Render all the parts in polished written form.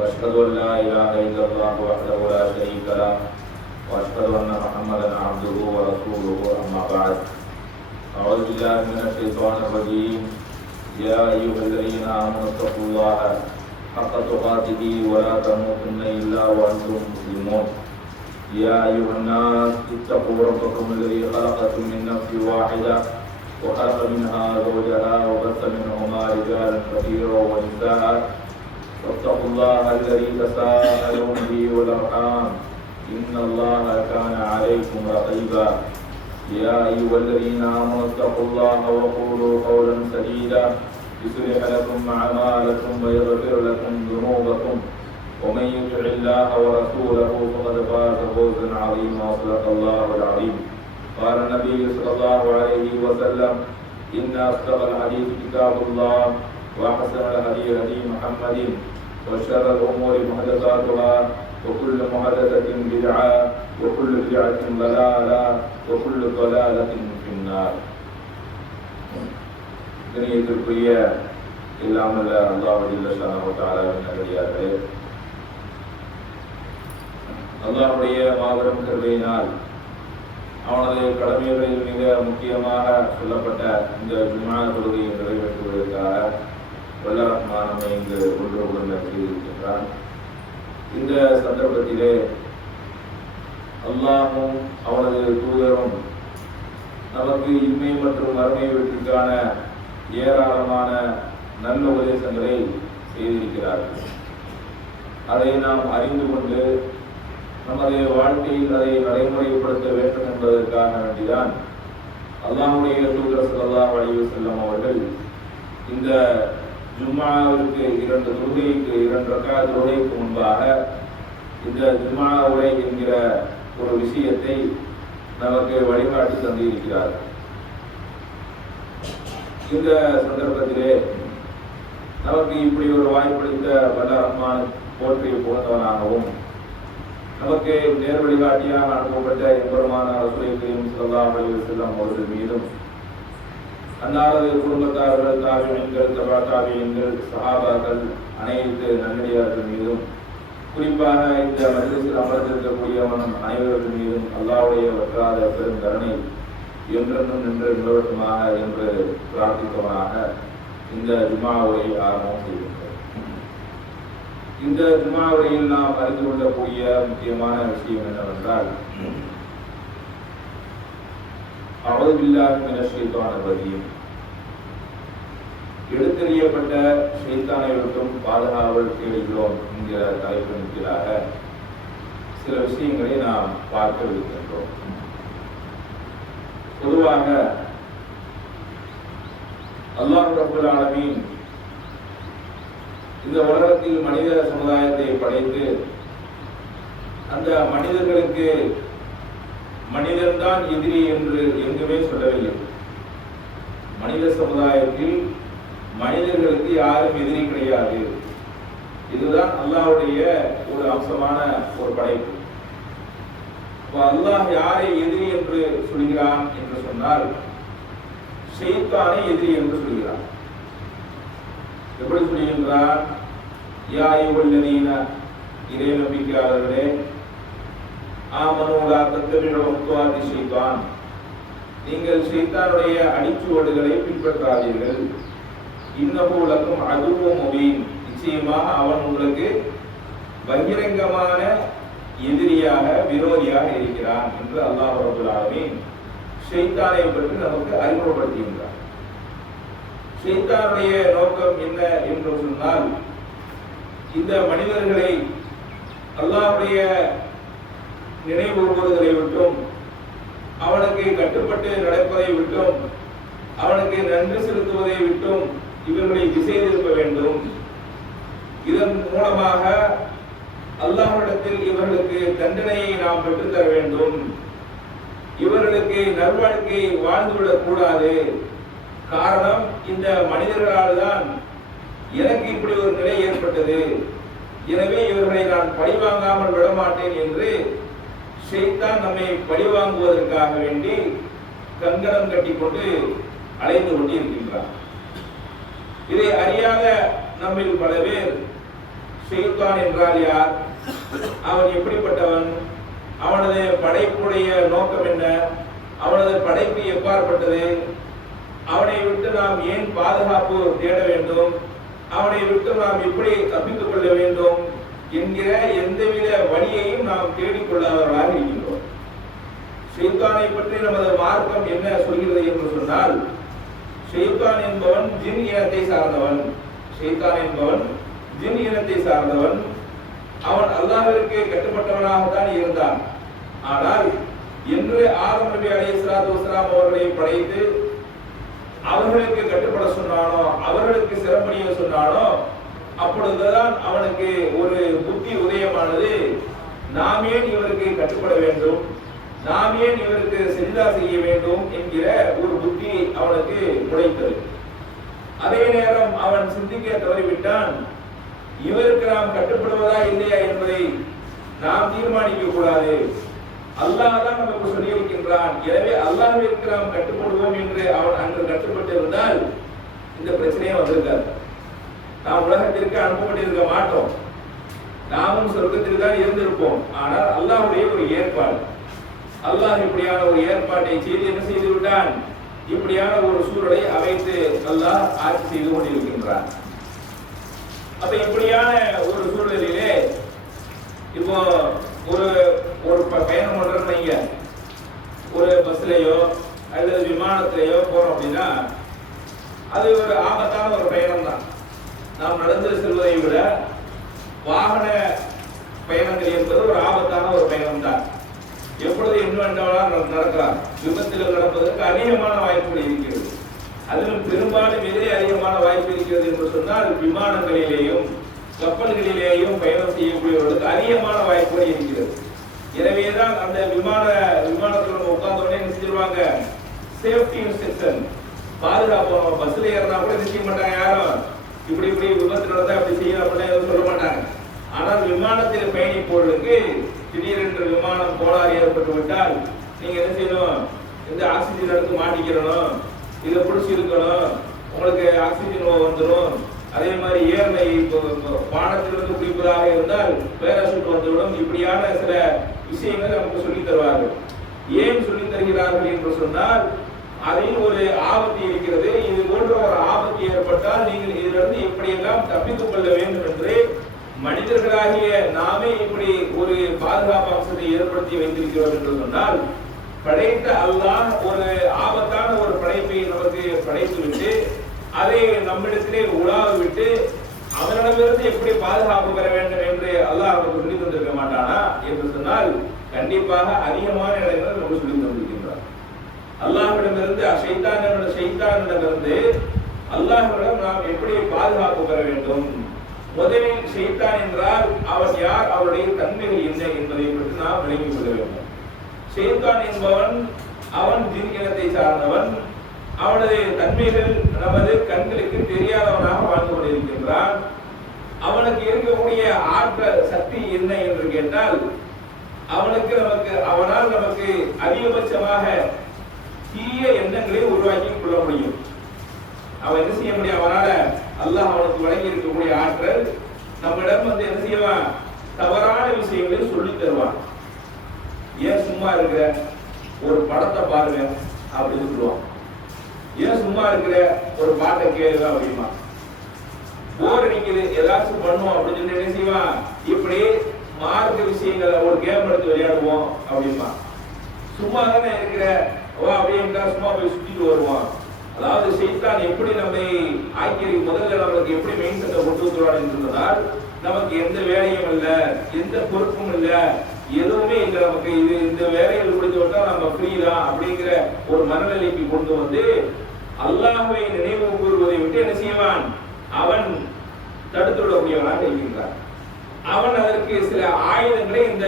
وأشهد أن لا إله إلا الله وحده لا شريك له وأشهد أن محمدا عبده ورسوله أما بعد أعوذ بالله من الشيطان الرجيم يا أيها الذين آمنوا اتقوا الله حق تقاته ولا تموتن إلا وأنتم مسلمون يا أيها الناس اتقوا ربكم الذي خلقكم من نفس واحدة وخلق منها زوجها وبث منهما رجالا كثيرا ونساء واتقوا الله الذي تساءلون به والأرحام إن الله كان عليكم رقيبا يا أيها الذين آمنوا اتقوا الله وقولوا قولا سديدا يصلح لكم أعمالكم ويغفر لكم ذنوبكم ومن يطع الله ورسوله فقد فاز فوزا عظيما صدق الله العظيم قال النبي صلى الله عليه وسلم إن أصدق الحديث كتاب الله وأحسن الهدي هدي محمد وشر الأمور محدثاتها وكل محدثة بدعة وكل بدعة ضلالة وكل ضلالة في النار. கணியத்திற்குரிய இல்லாமல் அல்லாஹ் ஜல்ல ஷானஹு தஆலாவின் நல்லடியார்களே, அல்லாஹ்வுடைய மாபெரும் கருணையினால் அவனது கடமைகளில் மிக முக்கியமாக சொல்லப்பட்ட இந்த ஜும்ஆ தொழுகையை நிறைவேற்றுவதற்காக வல்ல ரஹ்மான் நம்மை இங்கு ஒன்று உடன் செய்திருக்கின்றான். இந்த சந்தர்ப்பத்திலே அல்லாஹும் அவனது தூதரும் நமக்கு இன்மை மற்றும் மறுமை வெற்றிக்கான ஏராளமான நல்ல உபதேசங்களை செய்திருக்கிறார்கள். அதை நாம் அறிந்து கொண்டு நமது வாழ்க்கையில் அதை நடைமுறைப்படுத்த வேண்டும் என்பதற்காக வேண்டிதான் அல்லாஹ்வுடைய தூதர் ஸல்லல்லாஹு அலைஹி வஸல்லம் அவர்கள் இந்த ஜும்ஆவிற்கு 2 தொழுகைக்கு 2 ரக்அத் தொழுகைக்கு முன்பாக இந்த ஜும்ஆ உரை என்கிற ஒரு விஷயத்தை நமக்கு வழிகாட்டி தந்திருக்கிறார்கள். இந்த சந்தர்ப்பத்திலே நமக்கு இப்படி ஒரு வாய்ப்பளித்த வல்ல ரஹ்மான் போற்றி புகழ்ந்தவனாகவும் நமக்கு நேர் வழிகாட்டியாக அனுப்பப்பட்ட எம்பெருமான ரசூலுல்லாஹி ஸல்லல்லாஹு அலைஹி வஸல்லம் அவர்கள் மீதும் அன்னாரது குடும்பத்தார்கள், தாபிஈன்கள், தபா தாபிஈன்கள், சஹாபாக்கள், அனைத்து நல்லடியார்கள் மீதும், குறிப்பாக இந்த மஜ்லிஸில் அமர்ந்திருக்கக்கூடியவனும் அனைவர்கள் மீதும் அல்லாஹ்வுடைய வற்றாத பெருங்கருணை என்றென்றும் நின்று நிலவட்டுமாக என்று பிரார்த்தித்தவனாக இந்த ஜும்ஆ உரையை ஆரம்பம் செய்கின்றோம். இந்த ஜும்ஆ உரையில் நாம் அறிந்து கொள்ளக்கூடிய முக்கியமான விஷயம் என்னவென்றால், அஊது பில்லாஹி மினஷ் ஷைத்தானிர் ரஜீம், எடுத்தெறியப்பட்ட ஷைத்தானை விட்டும் பாதுகாவல் தேடுகிறோம் என்கிற தலைப்பின் கீழாக சில விஷயங்களை நாம் பார்க்க இருக்கின்றோம். பொதுவாக அல்லாஹ் ரப்பல் ஆலமீன் இந்த உலகத்தில் மனித சமுதாயத்தை படைத்து அந்த மனிதர்களுக்கு மனிதன்தான் எதிரி என்று எங்குமே சொல்லவில்லை. மனித சமுதாயத்தில் மனிதர்களுக்கு யாரும் எதிரி கிடையாது. இதுதான் அல்லாஹ்வுடைய ஒரு அம்சமான ஒரு படைப்பு. அல்லாஹ் யாரை எதிரி என்று சொல்கிறான் என்று சொன்னால் ஷைத்தானை எதிரி என்று சொல்கிறான். எப்படி சொல்கின்றான்? யா அய்யுஹல்லதீன, இறை நம்பிக்கையாளர்களே, ஆமனூ லா தத்தபிஉ குத்வாத்தி ஷைத்தான், நீங்கள் ஷைத்தானுடைய அடிச்சுவடுகளை பின்பற்றாதீர்கள். இன்னஹு லக்கும் அதுவும் முபீன், நிச்சயமாக அவன் உங்களுக்கு பகிரங்கமான எதிரியாக விரோதியாக இருக்கிறான் என்று அல்லாஹ் ரப்பல் ஆலமீன் ஷைத்தானை பற்றி நமக்கு அறிமுகப்படுத்துகின்றார். ஷைத்தானுடைய நோக்கம் என்ன என்று சொன்னால், இந்த மனிதர்களை அல்லாஹ்வுடைய நினைவு கூறுவதை விட்டும், அவனுக்கு கட்டுப்பட்டு நடப்பதை விட்டும், அவனுக்கு நன்றி செலுத்துவதை விட்டும் இவர்களை திசை திருப்ப வேண்டும். இதன் மூலமாக அல்லாஹ்விடத்தில் இவர்களுக்கு தண்டனையை நாம் பெற்றுத்தர வேண்டும். இவர்களுக்கு நல்வாழ்க்கை வாழ்ந்துவிடக் கூடாது. காரணம், இந்த மனிதர்களால் தான் எனக்கு இப்படி ஒரு நிலை ஏற்பட்டது, எனவே இவர்களை நான் பழிவாங்காமல் விடமாட்டேன் என்று ஷைத்தான் நம்மை பழிவாங்குவதற்காக வேண்டி கங்கணம் கட்டிக்கொண்டு அலைந்து கொண்டிருக்கின்றார். இதை அறியாத நம்மில் பல பேர் ஷைத்தான் என்றால் யார்? அவன் எப்படிப்பட்டவன்? அவனது படைப்புடைய நோக்கம் என்ன? அவனது படைப்பு எவ்வாறுபட்டது? அவனை விட்டு நாம் ஏன் பாதுகாப்பு தேட வேண்டும்? அவனை விட்டு நாம் எப்படி தப்பித்துக் கொள்ள வேண்டும் என்கிற எந்தவித வழியையும் நாம் தேடிக்கொள்ளாதவர்களாக இருக்கின்றோம். ஷைத்தானை பற்றி நமது மார்க்கம் என்ன சொல்கிறது என்று சொன்னால், ஷைத்தான் என்பவன் ஜின் இனத்தை சார்ந்தவன். ஷைத்தான் என்பவன் ஜின் இனத்தை சார்ந்தவன். அவன் அல்லாஹ்விற்கு கட்டுப்பட்டவனாகத்தான் இருந்தான். ஆனால் என்று ஆதம் நபி அலைஹிஸ்ஸலாத்து வஸ்ஸலாம் அவர்களை படைத்து அவர்களுக்கு கட்டுப்பட சொன்னானோ, அவர்களுக்கு சிறப்பணிய சொன்னானோ, அப்பொழுதுதான் அவனுக்கு ஒரு புத்தி உதயமானது. நாம் ஏன் இவருக்கு கட்டுப்பட வேண்டும், நாம் ஏன் இவருக்கு செஞ்சா செய்ய வேண்டும் என்கிற ஒரு புத்தி அவனுக்கு உடைத்தது. அதே நேரம் அவன் சிந்திக்க தவறிவிட்டான். இவருக்கு நாம் கட்டுப்படுவதா இல்லையா என்பதை நாம் தீர்மானிக்க கூடாது. அல்லாஹ் தான் நமக்கு சொல்லி இருக்கின்றான். எனவே அல்லாஹ்விற்கு நாம் கட்டுப்படுவோம் என்று அவன் அன்று கட்டுப்பட்டு இருந்தால் இந்த பிரச்சனையே வந்திருக்காது. நாம் உலகத்திற்கு அனுப்பப்பட்டிருக்க மாட்டோம். நாமும் சொர்க்கத்திற்கு தான் இருந்திருப்போம். ஆனால் அல்லாஹ்வுடைய ஒரு ஏற்பாடு, அல்லாஹ் இப்படியான ஒரு ஏற்பாட்டை செய்து என்ன செய்து விட்டான்? இப்படியான ஒரு சூழலை அமைத்து அல்லாஹ் ஆட்சி செய்து கொண்டிருக்கின்றான். அப்ப இப்படியான ஒரு சூழலிலே இப்போ ஒரு ஒரு பயணம் பண்றோம்னு வைங்க, ஒரு பஸ்லயோ அல்லது விமானத்திலேயோ போறோம் அப்படின்னா அது ஒரு ஆபத்தான ஒரு பயணம் தான். நாம் நடந்து செல்வதை விட வாகன பயணங்கள் என்பது ஒரு ஆபத்தான ஒரு பயணம் தான். எப்பொழுது என்ன நடக்கலாம், விபத்தில் நடப்பதற்கு அதிகமான வாய்ப்புகள் இருக்கிறது. அதிலும் பெரும்பாலும் எதிரே அதிகமான வாய்ப்பு இருக்கிறது என்று சொன்னால் விமானங்களிலேயும் கப்பல்களிலேயும் பயணம் செய்யக்கூடியவர்களுக்கு அதிகமான வாய்ப்புகள் இருக்கிறது. எனவேதான் அந்த விமானத்தில் நம்ம உட்கார்ந்தோடனே என்ன செஞ்சிருவாங்க, சேஃப்டி இன்ஸ்ட்ரக்ஷன், பாதுகாப்பு. பஸ்ல ஏறினா கூட நிச்சய மாட்டாங்க யாரும், இப்படி விபத்து நடந்தா அப்படி செய்யணும் அப்படின்னா எதுவும் சொல்ல மாட்டாங்க. ஆனால் விமானத்தில் பயணிப்பவர்களுக்கு திடீரென்று விமானம் கோளாறு ஏற்பட்டு விட்டால் நீங்க என்ன செய்யணும், இந்த ஆக்சிஜன் எடுத்து மாட்டிக்கிறணும், இதை பிடிச்சி இருக்கணும், உங்களுக்கு ஆக்சிஜன் வந்துடும். அதே மாதிரி ஏர்மை வானத்திலிருந்து குளிப்பதாக இருந்தால் பேராசூட் வந்துவிடும். இப்படியான சில விஷயங்கள் நமக்கு சொல்லித் தருவார்கள். ஏன் சொல்லித் தருகிறார்கள் என்று சொன்னால் அதில் ஒரு ஆபத்து இருக்கிறது. இது போன்ற ஒரு ஆபத்து ஏற்பட்டால் நீங்கள் இதிலிருந்து எப்படியெல்லாம் தப்பித்துக் கொள்ள வேண்டும் என்று மனிதர்களாகிய நாமே இப்படி ஒரு பாதுகாப்பு அம்சத்தை ஏற்படுத்தி வைத்திருக்கிறோம் என்று சொன்னால், படைத்த அல்லாஹ் ஒரு ஆபத்தான ஒரு படைப்பை நமக்கு படைத்து விட்டு அதை நம்மிடத்திலே உலாவ விட்டு அவனிடமிருந்து எப்படி பாதுகாப்பு பெற வேண்டும் என்று அல்லாஹ் நமக்கு சொல்லி தந்திருக்க மாட்டானா என்று சொன்னால் கண்டிப்பாக அதிகமான இடங்கள் நமக்கு சொல்லி தந்திருக்கின்றார். அல்லாஹ்விடமிருந்து ஷைத்தானிடமிருந்து அல்லாஹ்விடம் நாம் எப்படி பாதுகாப்பு பெற வேண்டும். முதலில் ஷைத்தான் என்றால் அவன் யார், அவருடைய தன்மைகள் என்ன என்பதை பற்றி நாம் விளங்கிக் கொள்ள வேண்டும். ஷைத்தான் என்பவன் அவன் ஜின் இனத்தை சார்ந்தவன். அவனது தன்மைகள் நமது கண்களுக்கு தெரியாதவனாக வாழ்ந்து கொண்டிருக்கின்றான். அவனுக்கு இருக்கக்கூடிய ஆற்றல் சக்தி என்ன என்று கேட்டால் அவனால் நமக்கு அதிகபட்சமாக தீய எண்ணங்களை உருவாக்கி கொள்ள முடியும். அவன் என்ன செய்ய முடியும், அவனால அல்லாஹ் அவனுக்கு வழங்கி இருக்கக்கூடிய ஆற்றல் நம்மிடம் என்ன செய்வான், தவறான விஷயங்களை சொல்லி தருவான். ஏன் சும்மா இருக்கிற, ஒரு படத்தை பாருங்க அப்படின்னு சொல்லுவான். ஏன் சும்மா இருக்கிற, ஒரு பாட்டை கேளுங்க அப்படிமா. போர் அடிக்குது, ஏதாச்சும் பண்ணுவோம் அப்படின்னு சொல்லி என்ன செய்வான், இப்படி மார்க்க விஷயங்களை ஒரு கேம் எடுத்து விளையாடுவோம் அப்படிமா. சும்மா தானே இருக்கிற அப்படின்னா சும்மா போய் சுத்திட்டு வருவான். அதாவது ஷைத்தான் எப்படி நம்மை முதல்ல நம்மளுக்கு எப்படி மெயின் செட்டை கொண்டு வந்துருவான் என்று சொன்னால், நமக்கு எந்த வேலையும் இல்லை, எந்த பொறுப்பும் இல்லை, எதுவுமே இல்லை, நமக்கு இது இந்த வேலைகள் முடிஞ்சு விட்டா நம்ம ஃப்ரீ தான் அப்படிங்கிற ஒரு மனநிலைக்கு கொண்டு வந்து அல்லாஹ்வை நினைவு கூறுவதை விட்டு என்ன செய்வான், அவன் தடுத்து விடக்கூடியவனாக இருக்கின்றான். அவன் அதற்கு சில ஆயுதங்களை இந்த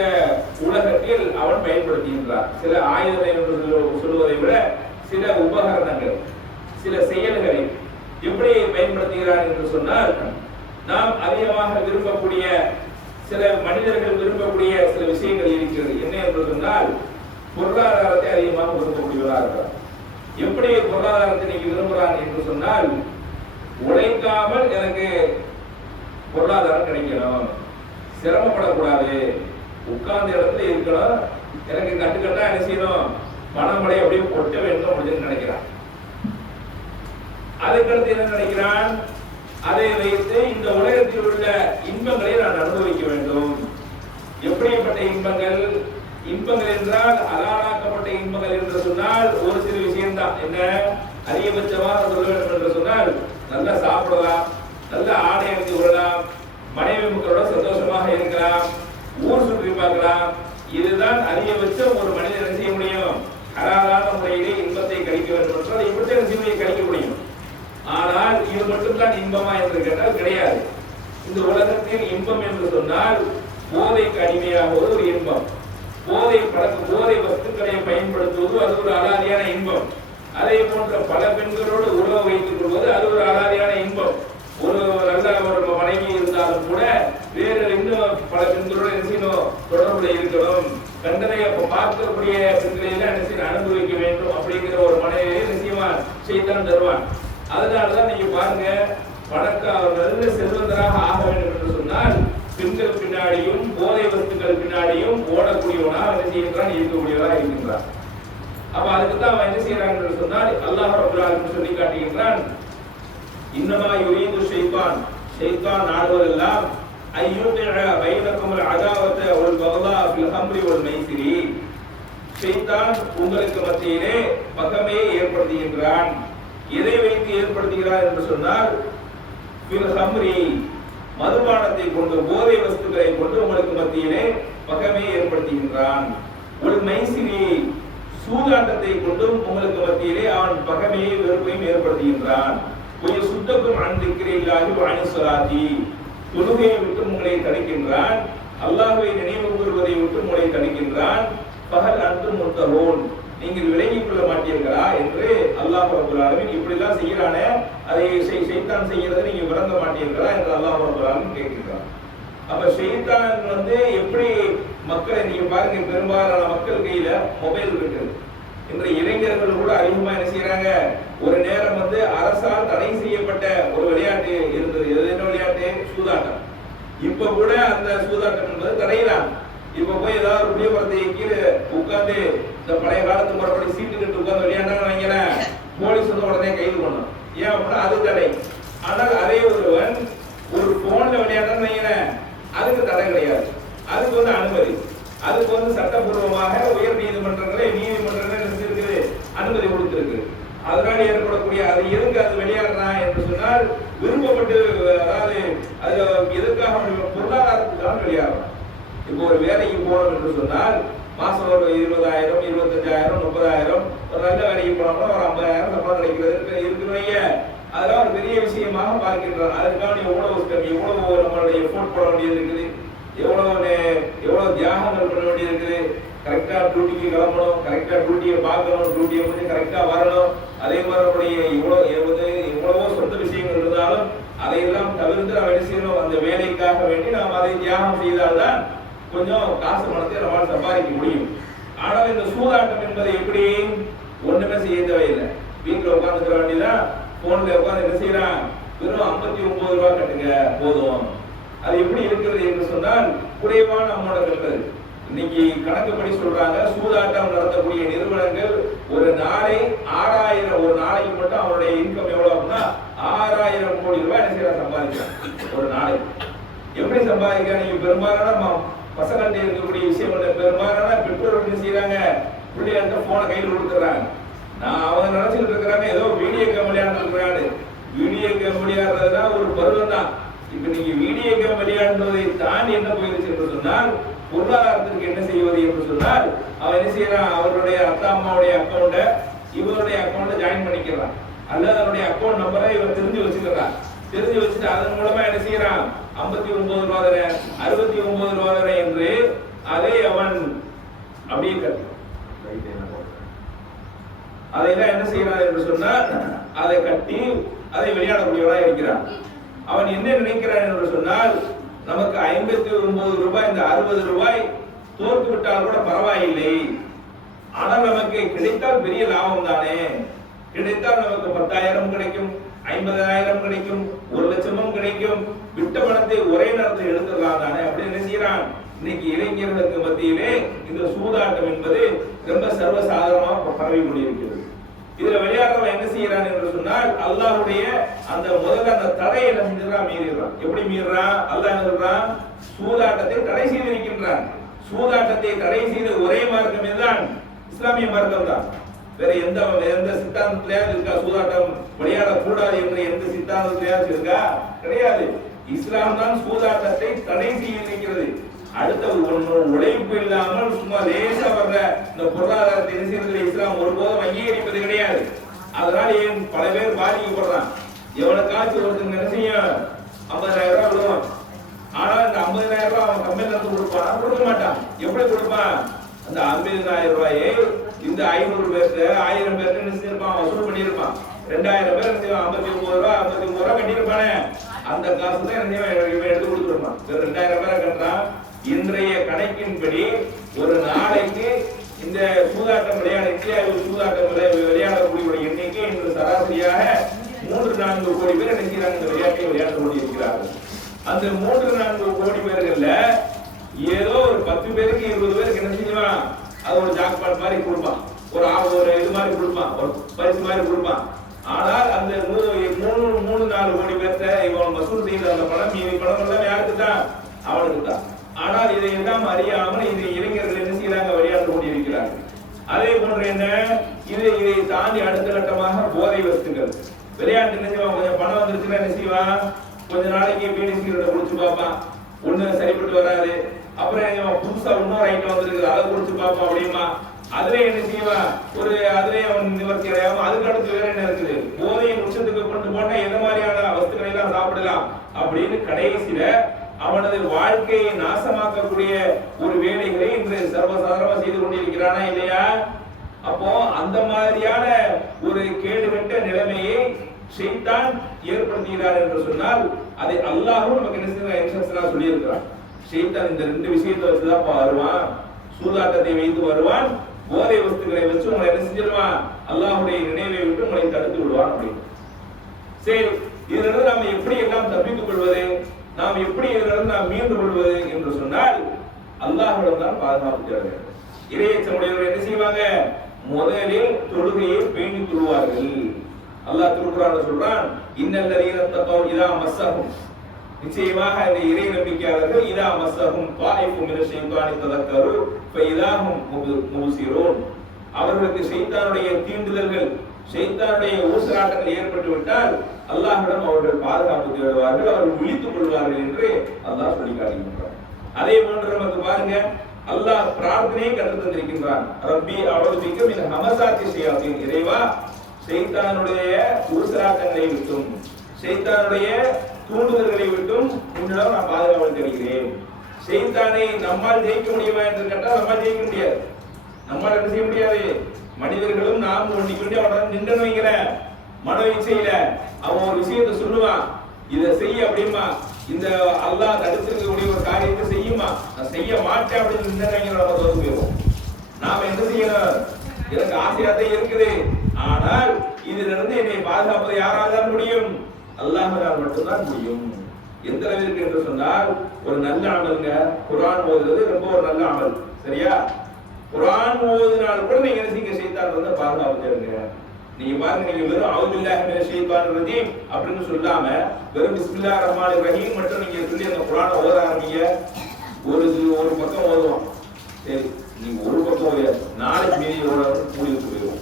உலகத்தில் அவன் பயன்படுத்துகின்றான். சில ஆயுதங்கள் என்று சொல்வதை விட சில உபகரணங்கள், சில செயல்களை எப்படி பயன்படுத்துகிறான் என்று சொன்னால், நாம் அதிகமாக விரும்பக்கூடிய சில மனிதர்கள் விரும்பக்கூடிய சில விஷயங்கள் இருக்கிறது. என்ன என்று சொன்னால், பொருளாதாரத்தை அதிகமாக விரும்பக்கூடியவராக இருக்கிறார். எப்படி பொருளாதாரத்தை நீங்க விரும்புகிறான் என்று சொன்னால், உழைக்காமல் எனக்கு பொருளாதாரம் கிடைக்கணும், சிரமப்படக்கூடாது, உட்கார்ந்த இடத்துல இருக்கணும். எனக்கு கட்டுக்கட்டா என்ன செய்யணும், மனமழை அப்படியே கொட்ட வேண்டும் அப்படின்னு நினைக்கிறான். அதுக்கடுத்து என்ன நினைக்கிறான், அதை வைத்து இந்த உலகத்தில் உள்ள இன்பங்களை நான் அனுபவிக்க வேண்டும். எப்படிப்பட்ட இன்பங்கள்? இன்பங்கள் என்றால் அலாலாக்கப்பட்ட இன்பங்கள் என்று சொன்னால் ஒரு சில விஷயம்தான். என்ன அதிகபட்சமாக சொல்ல வேண்டும் என்று சொன்னால், நல்லா சாப்பிடலாம், நல்ல ஆடை அணிந்து கொள்ளலாம், மனைவி மக்களோட சந்தோஷமாக இருக்கலாம், ஊர் சுற்றி பார்க்கலாம். இதுதான் அதிகபட்சம் ஒரு மனிதன் செய்ய முடியும். ஹலாலான முறையிலே இன்பத்தை கழிக்க வேண்டும் என்றால் இப்படித்தான் இன்பத்தை கழிக்க முடியும். ஆனால் இது மட்டும்தான் இன்பமா என்று கேட்டால் கிடையாது. இந்த உலகத்தில் இன்பம் என்று சொன்னால் போதைக்கு அடிமையாகுவது ஒரு இன்பம், போதை வஸ்துக்களை பயன்படுத்துவது அது ஒரு அலாதியான இன்பம். அதே போன்ற பல பெண்களோடு உறவு வைத்துக் கொள்வது அது ஒரு அலாதியான இன்பம். ஒரு நல்ல ஒரு மனைவி இருந்தாலும் கூட வேறு இன்னும் பல பெண்களோடு என்ன தொடர்புல இருக்கணும், கண்டனை பார்க்கக்கூடிய பெண்களை எல்லாம் என்ன அனுபவிக்க வேண்டும் அப்படிங்கிற ஒரு மனைவியை நிச்சயமா செய்தான் தருவான். அதனாலதான் நீங்க பாருங்க, நல்ல செல்வந்தராக ஆக வேண்டும் என்று சொன்னால் பெண்கள் பின்னாடியும் போதை வஸ்துக்கள் பின்னாடியும் ஓடக்கூடியவனா என்ன செய்கின்றான், இருக்கக்கூடியவனா இருக்கின்றான். அப்ப அதுக்குதான் அவன் என்ன செய்யறான் என்று சொன்னால் அல்லாஹ் ரப்பல் ஆலமீன் சொல்லி காட்டுகின்றான், இன்னமா யுரீது ஷைத்தான் நாடுவதெல்லாம் ஐயுதிஅ பைனகுமுல் அதாவத வல் பக்லா ஃபில் ஹம்ரி வல் மைசிரி. ஷைத்தான் உங்களுக்கு மத்தியிலே பகைமையை ஏற்படுத்துகின்றான். எதை வைத்து ஏற்படுத்துகிறார் என்று சொன்னால் ஃபில் ஹம்ரி, மதுபானத்தை கொண்டு, போதை வஸ்துக்களை கொண்டு உங்களுக்கு மத்தியிலே பகைமையை ஏற்படுத்துகின்றான். ஒரு மைசிரி, சூதாட்டத்தை கொண்டும் உங்களுக்கு மத்தியிலே அவன் பகைமையை வெறுப்பையும் ஏற்படுத்துகின்றான். கொஞ்சம் சுத்தக்கும் அன்பிக்கிறாகி வாணிசலாதி, தொழுகையை விட்டு உங்களை தடுக்கின்றான். அல்லாஹ்வை நினைவு கூறுவதை விட்டு உங்களை தடுக்கின்றான். பகல் அன்று முத்தரோன், நீங்கள் விலகிக் கொள்ள மாட்டீர்களா என்று அல்லாஹ் ரப்பல் ஆலமீன் இப்படிலாம் செய்யறானே, அதை ஷைத்தான் செய்யறதை நீங்க விளங்க மாட்டீர்களா என்று அல்லாஹ் ரப்பல் ஆலமீன் கேட்கிறான். அப்ப ஷைத்தான் எப்படி மக்களை நீங்க பாருங்க, பெரும்பாலான மக்கள் கையில மொபைல் இருக்குது. இன்று இளைஞர்கள் கூட அதிகமா என்ன செய்யறாங்க, ஒரு நேரம் அரசால் தடை செய்யப்பட்ட ஒரு விளையாட்டு இருந்தது. என்ன விளையாட்டு? சூதாட்டம். இப்ப கூட அந்த சூதாட்டம் என்பது தடையிலாம். இப்ப போய் ஏதாவது ஒரு புளியமரத்தை கீழே உட்கார்ந்து இந்த பழைய காலத்து முறைப்படி சீட்டு கட்டு உட்கார்ந்து விளையாண்டான்னு வைங்களேன், போலீஸ் உடனே கைது பண்ணும். ஏன் அப்படின்னா அது தடை. ஆனால் அதே ஒருவன் ஒரு போன்ல விளையாண்டான்னு வைங்களேன், அதுக்கு தடை கிடையாது, அதுக்கு அனுமதி. அதுக்கு சட்டப்பூர்வமாக உயர் நீதிமன்றங்களே இருக்குது, அனுமதி கொடுத்திருக்கு. அதனால ஏற்படக்கூடிய அது எதுக்கு அது விளையாடுறான் என்று சொன்னால் விருப்பப்பட்டு, அதாவது அது எதுக்காக பொருளாதாரத்துக்காக விளையாடுறான். இப்போ ஒரு வேலைக்கு போனோம் என்று சொன்னால் மாசம் ஒரு 20,000, 25,000, 30,000 ஒரு நல்ல வேலைக்கு போனோம்னா ஒரு 50,000 சம்பளம் கிடைக்கிறது இருக்குறீங்க. அதெல்லாம் ஒரு பெரிய விஷயமாக பார்க்கின்றான். அதுக்காக எவ்வளவு நம்மளுடைய எஃபோர்ட் போட வேண்டியது இருக்குது, எவ்வளவு தியாகங்கள் பண்ண வேண்டியது இருக்குது. கரெக்டா டியூட்டிக்கு கிளம்பணும், கரெக்டா டியூட்டியை பார்க்கணும், டியூட்டியை வந்து கரெக்டா வரணும். அதே மாதிரி எவ்வளவோ சொந்த விஷயங்கள் இருந்தாலும் அதையெல்லாம் தவிர்த்து நாம் என்ன செய்யணும், அந்த வேலைக்காக வேண்டி நாம் அதை தியாகம் செய்தால்தான் கொஞ்சம் காசு பணத்தை நம்மால் சம்பாதிக்க முடியும். ஆனால் இந்த சூதாட்டம் என்பது எப்படி, ஒண்ணுமே செய்ய தேவையில்லை. வீட்டுல உட்காந்துக்கிற வேண்டியதான், போன்ல உட்காந்து என்ன செய்யறான், வெறும் 59 ரூபாய் கட்டுங்க போதும். அது எப்படி இருக்கிறது என்று சொன்னால் குறைவான அமௌண்ட் கட்டுறது. இன்னைக்கு கணக்குப்படி சொல்றாங்க, சூதாட்டம் நடத்தக்கூடிய நிறுவனங்கள் ஒரு நாளை 6,000, ஒரு நாளைக்கு மட்டும் அவருடைய இன்கம் எவ்வளவு அப்படின்னா 6,000 கோடி ரூபாய் என்ன செய்யற சம்பாதிக்கிறான் ஒரு நாளைக்கு. எப்படி சம்பாதிக்கிறாங்க? நீங்க பெரும்பாலான பசங்கள்கிட்ட இருக்கக்கூடிய விஷயம், பெரும்பாலான பெற்றோர்கள் என்ன செய்யறாங்க, பிள்ளைகிட்ட போனை கையில் கொடுத்துறாங்க. அவங்க நினைச்சுட்டு இருக்கிறாங்க ஏதோ வீடியோ கேம் விளையாண்டு. வீடியோ கேம் விளையாடுறதுனா ஒரு பருவம் தான். இப்ப நீங்க வீடியோ கேம் விளையாடுவதை தாண்டி என்ன போயிருச்சு என்று சொன்னால் பொருளாதாரத்திற்கு என்ன செய்வது என்று சொன்னால் அவன் என்ன செய்யறான், அவருடைய அப்பா அம்மாவுடைய அக்கௌண்ட இவருடைய அக்கௌண்ட ஜாயின் பண்ணிக்கிறான், அல்லது அவருடைய அக்கௌண்ட் நம்பரை இவன் தெரிஞ்சு வச்சுக்கிறான். தெரிஞ்சு வச்சுட்டு அதன் மூலமா என்ன செய்யறான், 59 ரூபா தர, 69 ரூபா தர என்று அதை அவன் அப்படியே கட்டி அதையெல்லாம் என்ன செய்யறான் என்று சொன்னால் அதை கட்டி அதை விளையாடக்கூடியவனாக இருக்கிறான். அவன் என்ன நினைக்கிறான் என்று சொன்னால், நமக்கு 59 ரூபாய், இந்த 60 ரூபாய் தோற்று விட்டால் கூட பரவாயில்லை, ஆனால் நமக்கு கிடைத்தால் பெரிய லாபம் தானே. கிடைத்தால் நமக்கு 10,000 கிடைக்கும், 50,000 கிடைக்கும், 1,00,000 கிடைக்கும். விட்ட பணத்தை ஒரே நேரத்தில் எடுத்துடலாம் தானே அப்படி என்ன செய்யறான். இன்னைக்கு இளைஞர்களுக்கு மத்தியிலே இந்த சூதாட்டம் என்பது ரொம்ப சர்வசாதாரணமாக பரவி கொண்டிருக்கிறது. இதுல விளையாடுறவன் என்ன செய்யறான் என்று சொன்னால் அல்லாஹ்வுடைய அந்த முதல்ல அந்த தடையை என்ன செஞ்சிடறான், மீறிடுறான். எப்படி மீறுறான்? அல்லாஹ் என்ன சொல்றான்? சூதாட்டத்தை தடை செய்திருக்கின்றான். சூதாட்டத்தை தடை செய்த ஒரே மார்க்கம் இதுதான், இஸ்லாமிய மார்க்கம் தான். வேற எந்த சித்தாந்தத்திலேயாவது இருக்கா சூதாட்டம் விளையாடக்கூடாது என்று எந்த சித்தாந்தத்திலேயாவது இருக்கா? கிடையாது. இஸ்லாம் தான் சூதாட்டத்தை தடை செய்திருக்கிறது. அடுத்த உழைப்பு இல்லாமல் சும்மா லேசா வர்ற இந்த பொருளாதாரத்தை நினைச்சதில் இஸ்லாம் ஒருபோதும் அங்கீகரிப்பது கிடையாது. அதனால ஏன் பல பேர் பாதிக்கப்படுறான். எவனுக்காச்சும் ஒருத்தங்க என்ன செய்யும், 50,000 ரூபாய் விடுவான். ஆனா இந்த 50,000 ரூபாய் அவன் கம்பெனில இருந்து கொடுப்பான், கொடுக்க மாட்டான். எப்படி கொடுப்பான்? அந்த 50,000 ரூபாயை இந்த 500 பேருக்கு 1000 பேருக்கு நினைச்சிருப்பான், வசூல் பண்ணியிருப்பான். 2000 பேர் 59 ரூபாய் கட்டியிருப்பானே, அந்த காசு தான் இவன் எடுத்து கொடுத்துருப்பான். 2000 பேரை கட்டுறான். இன்றைய கணக்கின்படி ஒரு நாளைக்கு இந்த சூதாட்டம் இந்தியாவில் சூதாட்டம் விளையாடக்கூடிய எண்ணிக்கை இன்று சராசரியாக 3-4 கோடி பேர் நினைக்கிறாங்க இந்த விளையாட்டை விளையாட கொண்டிருக்கிறார்கள். அந்த 3-4 கோடி பேர்கள்ல ஏதோ ஒரு 10 பேருக்கு 20 பேருக்கு என்ன செய்வான், அது ஒரு ஜாக்பாட் மாதிரி கொடுப்பான், ஒரு இது மாதிரி கொடுப்பான், ஒரு பரிசு மாதிரி கொடுப்பான். ஆனால் அந்த 3-4 கோடி பேர்த்த இவன் வசூல் செய்த அந்த பணம் மீதி பணம் எல்லாம் யாருக்கு தான்? அவனுக்கு தான். ஆனால் இதை எல்லாம் அறியாமல் இந்த இளைஞர்கள் என்ன செய்யறாங்க, விளையாண்டு கொண்டிருக்கிறார்கள். அதே போன்று என்ன, இதை தாண்டி அடுத்த கட்டமாக போதை வஸ்துகள் விளையாட்டு நினைச்சுவான். கொஞ்சம் பணம் வந்துருச்சுன்னா என்ன செய்வான், கொஞ்ச நாளைக்கு பீடி சிகரெட்டை குடிச்சு பார்ப்பான், ஒண்ணு சரிப்பட்டு வராது. அப்புறம் புதுசா இன்னொரு ஐட்டம் வந்துருக்கு, அதை குடிச்சு பார்ப்பான் அப்படிமா. அதுல என்ன செய்வான், அதுலயே அவன் நிவர்த்தி அடையாம அதுக்கு அடுத்து வேற என்ன இருக்குது, போதையின் உச்சத்துக்கு கொண்டு போனா எந்த மாதிரியான வஸ்துக்களை எல்லாம் சாப்பிடலாம் அப்படின்னு கடைசியில அவனது வாழ்க்கையை நாசமாக்கக்கூடிய ஒரு வேலைகளை இன்று சர்வசாதாரணமா செய்து கொண்டிருக்கிறானா இல்லையா? அப்போ அந்த மாதிரியான ஒரு கேடுகட்ட நிலைமையை ஷைத்தான் ஏற்படுத்துகிறார் என்று சொன்னால் அதை அல்லாஹ்வும் நமக்கு என்ன சொல்லி இருக்கிறான். ஷைத்தான் இந்த 2 விஷயத்தை வச்சுதான் வருவான். சூதாட்டத்தை வைத்து வருவான், போதை வஸ்துக்களை வச்சு உங்களை என்ன செஞ்சிருவான், அல்லாஹ்வுடைய நினைவை விட்டு உங்களை தடுத்து விடுவான் அப்படின்னு. சரி, இதிலிருந்து நாம் எப்படி எல்லாம் தப்பித்துக் கொள்வது, நாம் எப்படி இதிலிருந்து நாம் மீண்டு கொள்வது என்று சொன்னால் அல்லாஹ்விடம் தான் பாதுகாப்பு தேவை. இறையச்சமுடையவர்கள் என்ன செய்வாங்க, முதலில் தொழுகையை பேணி கொள்வார்கள். அல்லாஹ் திருக்குர்ஆன்ல சொல்றான், இன்னல்லதீன தகவ் இதா மஸ்ஸஹும், நிச்சயமாக இந்த இறை நம்பிக்கையாளர்கள் இதா மஸ்ஸஹும் தாயிஃபும் மின ஷைத்தானி ததக்கரு ஃபஇதாஹும் முபஸிரூன், அவர்களுக்கு ஷைத்தானுடைய தீண்டுதல்கள் ஷைத்தானுடைய ஊசலாட்டங்கள் ஏற்பட்டு விட்டால் அல்லாஹ்விடம் அவர்கள் பாதுகாப்பு தேடுவார்கள், அவர்கள் விழித்துக் கொள்வார்கள் என்று அல்லாஹ் சொல்லி காட்டுகின்றார். அதே போன்று நமக்கு பாருங்க, அல்லாஹ் பிரார்த்தனையை கற்று தந்திருக்கின்றான். ரப்பி அஊது பிக மின் ஹமஸாத்தி ஷயாத்தீன், இறைவா ஷைத்தானுடைய ஊசலாட்டங்களை விட்டும் ஷைத்தானுடைய தூண்டுதல்களை விட்டும் உன்னிடம் நான் பாதுகாப்பு தேடுகிறேன். ஷைத்தானை நம்மால் ஜெயிக்க முடியுமா என்று கேட்டால் நம்மால் ஜெயிக்க முடியாது. நம்மால் என்ன செய்ய முடியாது. மனிதர்களும் நாம் ஒண்டிக்கொண்டு அவனுடன் நின்று வைக்கிற மனோ இச்சையில அவன் ஒரு விஷயத்தை சொல்லுவான், இதை செய்ய அப்படிமா, இந்த அல்லாஹ் தடுத்திருக்கக்கூடிய ஒரு காரியத்தை செய்யுமா, நான் செய்ய மாட்டேன் அப்படின்னு நின்று நம்ம தோற்று போயிடுவோம். நாம என்ன செய்யணும், எனக்கு ஆசையாதான் இருக்குது, ஆனால் இதிலிருந்து என்னை பாதுகாப்பது யாரால் தான் முடியும், அல்லாஹ்வால் மட்டும்தான் முடியும். எந்த அளவிற்கு என்று சொன்னால் ஒரு நல்ல அமலுங்க, குர்ஆன் ஓதுறது ரொம்ப ஒரு நல்ல அமல். சரியா, குர்ஆன் ஓதுனால கூட நீங்க என்ன செய்ய, ஷைத்தான் வந்து பாதுகாப்பு தேடுங்க. நீங்க பாருங்க, நீங்க வெறும் அஊது பில்லாஹி மினஷ் ஷைத்தானிர் ரஜீம் அப்படின்னு சொல்லாம வெறும் பிஸ்மில்லாஹிர் ரஹ்மானிர் ரஹீம் மட்டும் நீங்க சொல்லி அந்த குர்ஆனை ஓத ஆரம்பிங்க. ஒரு பக்கம் ஓதுவோம், சரி நீங்க ஒரு பக்கம் ஓத நாளைக்கு மீறி மூடி போயிடுவோம்.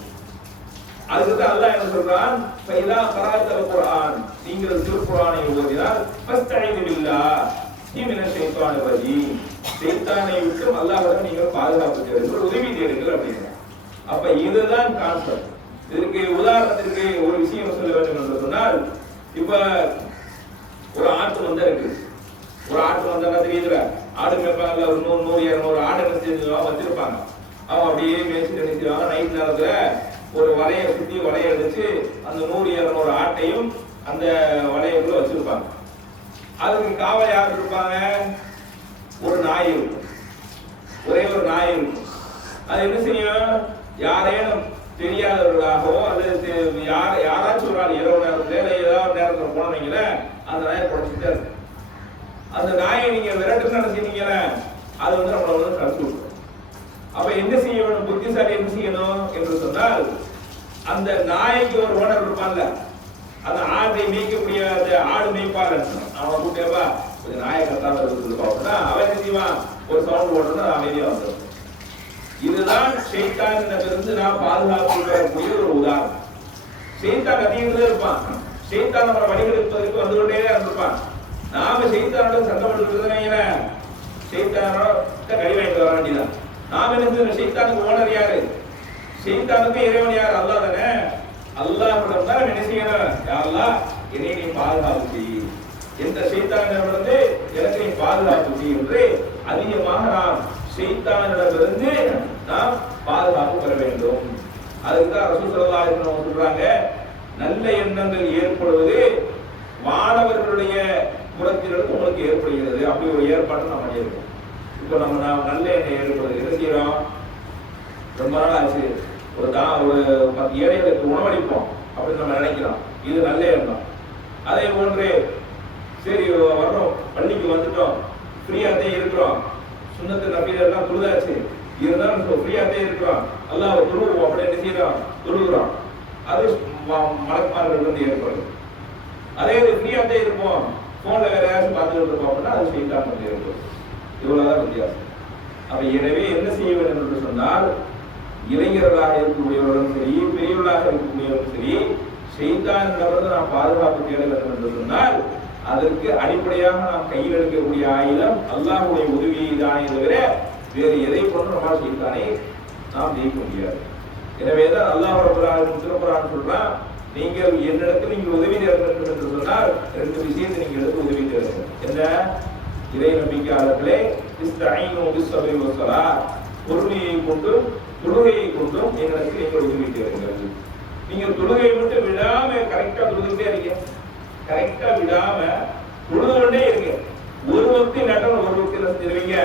அதுக்கு தான் அல்லாஹ் என்ன சொல்றான், ஃபைதா கராத்தல் குர்ஆன், நீங்கள் திருக்குர்ஆனை ஓதினால் ஃபஸ்தஈது பில்லாஹி மினஷ் ஷைத்தானிர் ரஜீம், ஷைத்தானை விட்டு அல்லாஹ்விடம் நீங்கள் பாதுகாப்பு தேடுங்கள், உதவி தேடுங்கள் அப்படிங்கிறான். அப்ப இதுதான் கான்செப்ட். இதற்கு உதாரணத்திற்கு ஒரு விஷயம் சொல்ல வேண்டும் என்று சொன்னால், இப்ப ஒரு ஆட்டு மந்தை இருக்கு. ஒரு ஆட்டு மந்தை தெரியுதுல, ஆடு மேய்ப்பாங்கல்ல, ஒரு 100-200 ஆடு வச்சிருப்பாங்க. அவங்க அப்படியே மேய்ச்சிட்டு நினைச்சிருவாங்க. நைட் நேரத்துல ஒரு வலையை சுத்தி வலையை அடிச்சு அந்த 100-200 ஆட்டையும் அந்த வலையக்குள்ள வச்சிருப்பாங்க. அதுக்கு காவல் யார் இருப்பாங்க, ஒரு நாய் இருக்கும், ஒரே ஒரு நாய் இருக்கும். அது என்ன செய்யும், யாரேனும் தெரியாதவர்களாகவோ அல்லது யாராச்சும் ஒரு ஆள் இரவு நேரத்துல ஏதாவது நேரத்துல போனீங்களே அந்த நாயை குறைச்சிட்டே இருக்கு. அந்த நாயை நீங்க விரட்டு நினைச்சீங்கன்னா அது வந்து நம்மளை வந்து கடத்தி விட்டுரும். அப்ப என்ன செய்ய வேணும், புத்திசாலி என்ன செய்யணும் என்று சொன்னால், அந்த நாய்க்கு ஒரு ஓனர் இருப்பான்ல, அந்த ஆட்டை மேய்க்கக்கூடிய அந்த ஆடு மேய்ப்பாளன் அவன் கூட்டேவா கொஞ்சம் நாயை கத்தாம இருக்குன்னா அவன் என்ன செய்வான், ஒரு சவுண்ட் போட்டோம்னா அமைதியா வந்துடும். இதுதான் ஷைத்தானிடமிருந்து நாம் பாதுகாப்பு பெறக்கூடிய ஒரு உதாரணம். ஷைத்தான் கத்திக்கிட்டே இருப்பான், ஷைத்தான் நம்மளை வழிகெடுப்பதற்கு வந்து கொண்டே இருப்பான். நாம ஷைத்தானோட சண்டை போட்டுக்கிறதுனா ஷைத்தானோட கை வாங்கிட்டு வர வேண்டியதான். நாம என்ன செய்யணும், ஷைத்தானுக்கு ஓனர் யாரு, ஷைத்தானுக்கு இறைவன் யார், அல்லாஹ் தானே. அல்லாஹ்விடம் தான் என்ன செய்யணும், யா அல்லாஹ் என்னை நீ பாதுகாப்பு செய், எந்த ஷைத்தானிடமிருந்து எனக்கு நீ பாதுகாப்பு செய் என்று அதிகமாக நாம் ஷைத்தானிடமிருந்து நாம் பாதுகாப்பு பெற வேண்டும். அதுக்கு தான் ரசூல் ஸல்லல்லாஹு அலைஹி வஸல்லம் சொல்றாங்க, நல்ல எண்ணங்கள் ஏற்படுவது மாணவர்களுடைய புறத்திலிருந்து உங்களுக்கு ஏற்படுகிறது. அப்படி ஒரு ஏற்பாடு நம்ம பண்ணியிருக்கோம். இப்போ நம்ம நல்ல எண்ணம் ஏற்படுது, என்ன செய்யறோம், ரொம்ப நாள் ஆச்சு ஒரு 10 ஏழைகளுக்கு உணவளிப்போம் அப்படின்னு நம்ம நினைக்கிறோம், இது நல்ல எண்ணம். அதே போன்று சரி வர்றோம், பள்ளிக்கு வந்துட்டோம், ஃப்ரீயாத்தே இருக்கிறோம், சுன்னத்து நபியெல்லாம் தொழுதாச்சு, இருந்தாலும் ஃப்ரீயாத்தே இருக்கிறோம், அல்லாஹ் தொழுவோம் அப்படின்னு செய்யறோம், தொழுகிறோம், அது மலக்குமார்கள் வந்து ஏற்படுது. அதே ஃப்ரீயாத்தே இருப்போம், போன்ல வேற யாராச்சும் பார்த்துட்டு இருப்போம் அப்படின்னா அது ஷைத்தான் வந்து ஏற்படும். இவ்வளவுதான் வித்தியாசம். அப்ப எனவே என்ன செய்ய வேண்டும் என்று சொன்னால், இளைஞர்களாக இருக்கக்கூடியவர்களும் சரி, பெரியவர்களாக இருக்கக்கூடியவர்களும் சரி, ஷைத்தானிடமிருந்து நாம் பாதுகாப்பு தேட வேண்டும் என்று சொன்னால், அதற்கு அடிப்படையாக நாம் கையில் எடுக்கக்கூடிய ஆயுதம் அல்லாஹ்வுடைய உதவியை தானே தவிர வேறு எதை கொண்டு நம்மால் ஷைத்தானை நாம் ஜெயிக்க முடியாது. எனவேதான் அல்லாஹ் ரப்பல் ஆலமீன் திருக்குர்ஆன் சொல்றான், நீங்கள் என்னிடத்தில் நீங்கள் உதவி தேட வேண்டும் என்று சொன்னால் 2 விஷயத்தை நீங்கள் எடுத்து உதவி தேட வேண்டும். என்ன, இறை நம்பிக்கையாளர்களே, இஸ்தஈனு பிஸ்ஸப்ரி வஸ்ஸலாத், பொறுமையை கொண்டும் தொழுகையை கொண்டும் எங்களுக்கு நீங்கள் உதவி தேடுங்கள். நீங்கள் தொழுகையை மட்டும் விடாம கரெக்டா தொழுதுகிட்டே இருங்க, கரெக்டா விடாம தொழுது கொண்டே இருங்க. ஒரு வக்தி நட்டம் ஒரு வக்தியில செஞ்சிருவீங்க,